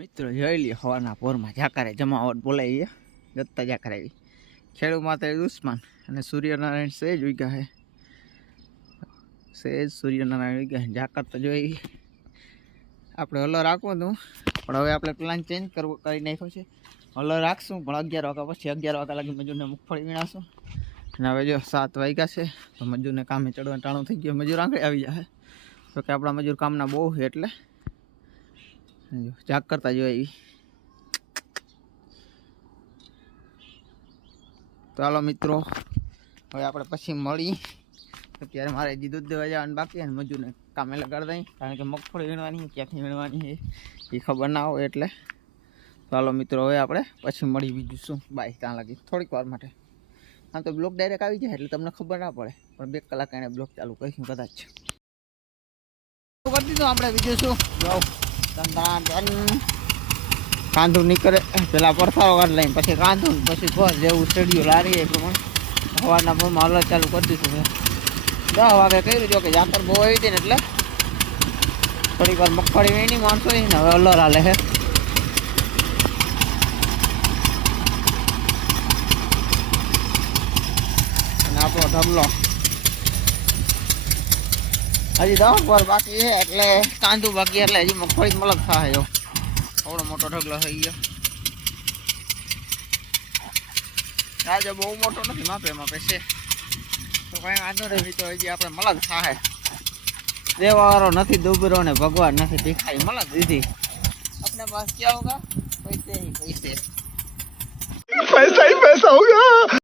મિત્રો જોઈ લ્યો, હવાના પોરમાં ઝાકરે જમાવટ બોલાવી જતા જાકારે. ખેડૂત માતા દુશ્મન અને સૂર્યનારાયણ સહેજ ઉગ્યા હે સહેજ સૂર્યનારાયણ ઉગ્યા જાકર તો જોઈ આપણે હલો રાખવું હતું, પણ હવે આપણે પ્લાન ચેન્જ કરવો કરી નાખ્યો છે. હલો રાખશું, પણ અગિયાર વાગ્યા પછી, અગિયાર વાગ્યા લાગી મજૂરને મગફળી વીણાશું. અને હવે જો સાત વાગ્યા છે, તો મજૂરને કામે ચડવા ટાણું થઈ ગયું, મજૂર આંગળે આવી જાય તો કે આપણા મજૂર કામના બહુ છે એટલે ચાક કરતા જો એવી. હાલો મિત્રો, હવે આપણે પછી મળી. અત્યારે મારે હજી દૂધ દેવા જવાનું બાકી અને મજૂરને કામે લગાડ દઈ કારણ કે મગફળી વીણવાની, ક્યાંથી વીણવાની એ ખબર ના હોય એટલે. ચાલો મિત્રો, હવે આપણે પછી મળી બીજું શું. બાય, ત્યાં લાગી. થોડીક વાર માટે. આમ તો બ્લોક ડાયરેક્ટ આવી જાય એટલે તમને ખબર ના પડે. પણ બે કલાક એને બ્લોક ચાલુ કરીશું, કદાચ. કરી દીધું આપણે બીજું શું. કાંધું નીકળે. પેલા પરસાવો કાઢ લઈને પછી કાંધું, પછી બસ જેવું સ્ટુડિયો લારી એ પ્રમાણે. સવારના મોમાં અલગ ચાલુ કરી દીધું છે. દસ વાગે કહી કે જાતર બહુ આવી હતી ને એટલે. થોડીક વાર મગફળી વેણી, માણસો ને હવે અલર હાલે છે. આપણો ઢગલો હજી દસ પર બાકી છે એટલે કાંદું બાકી એટલે હજી મગફળી મલક થાય જો આવડો મોટો ઢગલો થઈ ગયો આજે બહુ મોટો નથી માપે માપે છે તો કાંઈ વાંધો નથી તો હજી આપણે મલક થાય દેવાવાળો નથી દુબરો ને ભગવાન નથી ભીખાઈ મલક દીધી આપણે પાસ ક્યાં હોગા પૈસે ही પૈસે पैसा ही पैसा होगा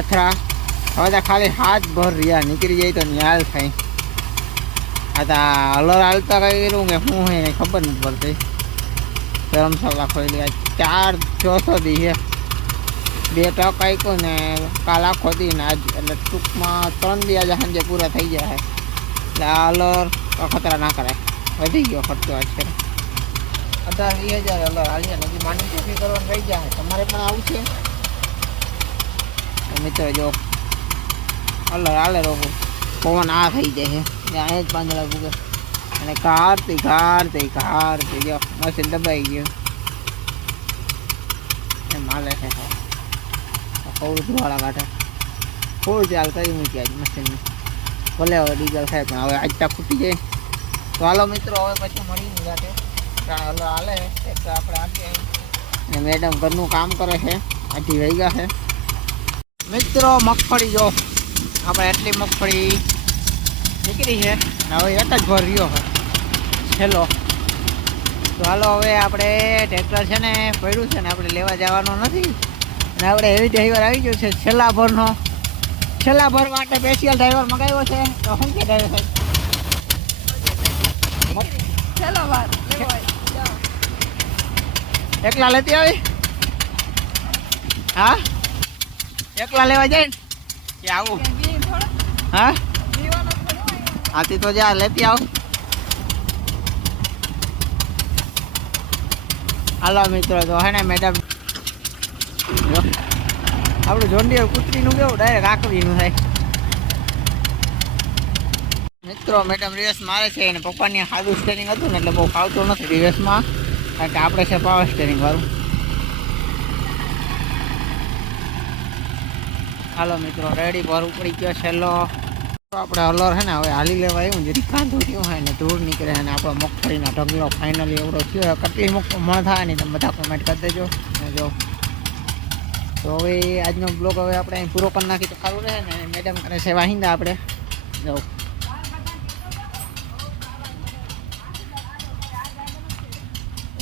જો પાથરા. હવે તો ખાલી હાથ ભર રહ્યા, નીકળી જાય તો ન્યાલ થાય. આ તો હલર હાલતા કર્યું કે શું હે એને ખબર નથી પડતી. ધરમશાળા ખોલી ચાર ચોસો દી છે બે ટક આપ્યો ને કાલ આખો દી ને આજ, એટલે ટૂંકમાં ત્રણ દી આજે સાંજે પૂરા થઈ જાય એટલે આ હલર ખતરા ના કરે વધી ગયો ખર્ચો કરે. અઢાર વીસ હજાર હલર હાલ્યા નથી માની કરવાનું રહી જાય તમારે પણ આવું છે? મિત્રો જો અલર આલે રોગો. પવન આ થઈ જાય છે. ત્યાં જ પાંદડા ભૂગે અને કારતી કારતી કારતી જો, મશીન દબાઈ ગયો. એમ હાલે છે. કૌડ ધોવાળા કાઢે ફૂલ ચાલ કરી મૂકી આજ મશીનની. ભલે હવે ડીઝલ થાય, પણ હવે આજ ત્યાં ખૂટી જાય. તો હાલો મિત્રો, હવે પછી મળી કારણ હલો, હાલે. એક આપણે આટલી અને મેડમ ઘરનું કામ કરે છે. આથી વહી ગયા છે. મિત્રો મગફળી જો આપણે એટલી મગફળી નીકળી છે. હવે એક જ ભર રહ્યો છે. છેલ્લો. તો હાલો હવે આપણે ટ્રેક્ટર છે ને પડ્યું છે ને આપણે લેવા જવાનું નથી. અને આપણે હેવી ડ્રાઈવર આવી ગયો છે છેલ્લા ભરનો. છેલ્લા ભર માટે સ્પેશિયલ ડ્રાઈવર મગાવ્યો છે. તો શું કે ડ્રાઈવર ચલો વાર એકલા લેતી આવી? હા? એકલા લેવા જાય ને? કે આવું? હા? આથી તો જા લેતી આવ. હાલો મિત્રો તો હે ને મેડમ. આપણું જોંડિયર કૂતરીનું કેવું? ડાયરેક્ટ આકવીનું થાય. મિત્રો મેડમ રિવર્સ મારે છે અને પપ્પાની સાદું સ્ટેરિંગ હતું ને એટલે બહુ ફાવતું નથી રિવર્સમાં કારણ કે આપણે છે પાવર સ્ટેરિંગ વાળું. હાલો મિત્રો રેડી પર ઉપડી ગયો છેલ્લો. આપણે હલર હે ને, હવે હાલી લેવા આવ્યું જેથી કાંધું થયું હોય ને, ધૂળ નીકળે અને આપણો મગફળીનો ઢગલો ફાઇનલી એવડો થયો. કેટલી મણ થાય ને, તમે બધા કોમેન્ટ કરી દેજો. અને જો. તો હવે આજનો બ્લોગ હવે આપણે અહીં પૂરો કરી નાખી, તો સારું રહે ને મેડમ કરે છે વાહિંદા આપણે. જો.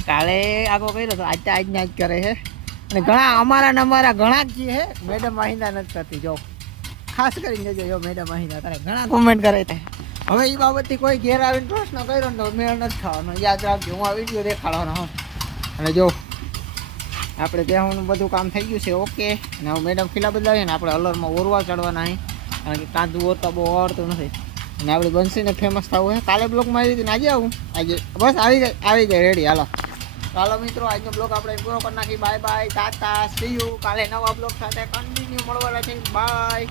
કાલે આગો કર્યો તો, આજ આજને આજ કરે છે અને ઘણા અમારા ને અમારા ઘણા જ હે. મેડમ વાહિંદા નથી કરતી, જો. ખાસ કરીને જો મેડમ વાહિંદા તારે ઘણા કોમેન્ટ કરે છે. હવે એ બાબતથી કોઈ ઘેર આવીને પ્રશ્ન કર્યો ને તો મેળ નથી થવાનો યાદ રાખજો, હું આ વીડિયો દેખાડવાનો હું અને જો, આપણે બેહવાનું બધું કામ થઈ ગયું છે, ઓકે. અને હવે મેડમ ખીલા બદલાવીએ ને આપણે અલરમાં ઓરવા ચડવાના અહીં કારણ કે કાંદું ઓરતા બહુ આવડતું નથી. અને આપણે બંસીને ફેમસ થવું છે કાલે બ્લોગમાં આવી રીતે આજે આવું આજે બસ આવી જાય આવી જાય રેડી હાલો. ચાલો મિત્રો, આજનો બ્લોગ આપણે પૂરો કરી નાખી bye bye tata see you કાલે નવા બ્લોગ સાથે કન્ટિન્યુ મળવાના છે બાય